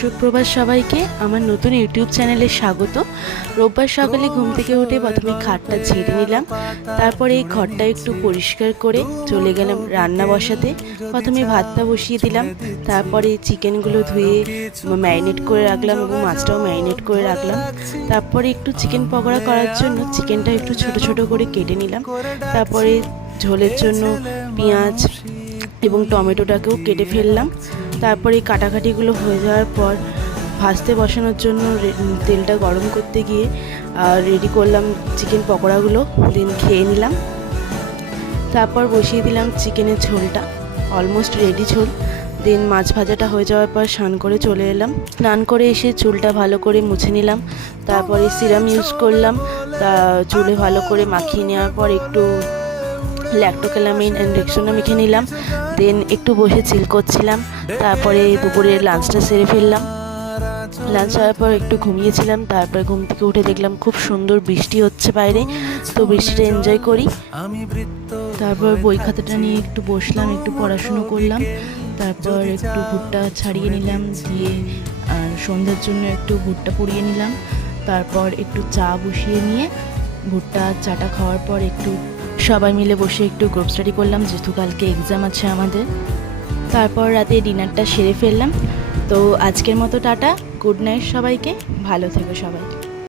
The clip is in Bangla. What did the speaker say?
সুপ্রভাত সবাইকে আমার নতুন ইউটিউব চ্যানেলে স্বাগত। রোববার সকালে ঘুম থেকে উঠে প্রথমে খাটটা ঝেড়ে নিলাম, তারপরে এই ঘরটা একটু পরিষ্কার করে চলে গেলাম রান্না বসাতে। প্রথমে ভাতটা বসিয়ে দিলাম, তারপরে চিকেনগুলো ধুয়ে ম্যারিনেট করে রাখলাম এবং মাছটাও ম্যারিনেট করে রাখলাম। তারপরে একটু চিকেন পকোড়া করার জন্য চিকেনটা একটু ছোট ছোট করে কেটে নিলাম। তারপরে ঝোলের জন্য পেঁয়াজ এবং টমেটোটাকেও কেটে ফেললাম। তারপরে এই কাটাকাটিগুলো হয়ে যাওয়ার পর ভাজতে বসানোর জন্য তেলটা গরম করতে গিয়ে রেডি করলাম চিকেন পকোড়াগুলো, দেন খেয়ে নিলাম। তারপর বসিয়ে দিলাম চিকেনের ঝোলটা, অলমোস্ট রেডি ঝোল। দেন মাছ ভাজাটা হয়ে যাওয়ার পর স্নান করে চলে এলাম। স্নান করে এসে চুলটা ভালো করে মুছে নিলাম, তারপরে সিরাম ইউজ করলাম। চুলে ভালো করে মাখিয়ে নেওয়ার পর একটু ল্যাক্টোক্যালামিন অ্যান্ড রেক্সোনা মেখে নিলাম। দেন একটু বসে চিল করছিলাম। তারপরে দুপুরে লাঞ্চটা সেরে ফেললাম। লাঞ্চ হওয়ার পর একটু ঘুমিয়েছিলাম। তারপরে ঘুম থেকে উঠে দেখলাম খুব সুন্দর বৃষ্টি হচ্ছে বাইরে, তো বৃষ্টিটা এনজয় করি। তারপর বই খাতাটা নিয়ে একটু বসলাম, একটু পড়াশুনো করলাম। তারপর একটু ভুট্টা ছাড়িয়ে নিলাম, দিয়ে আর সন্ধ্যার জন্য একটু ভুট্টা পুড়িয়ে নিলাম। তারপর একটু চা বসিয়ে নিয়ে ভুট্টা চাটা খাওয়ার পর একটু সবাই মিলে বসে একটু গ্রুপ স্টাডি করলাম, যেহেতু কালকে এক্সাম আছে আমাদের। তারপর রাতে ডিনারটা সেরে ফেললাম। তো আজকের মতো টাটা, গুড নাইট সবাইকে, ভালো থেকো সবাই।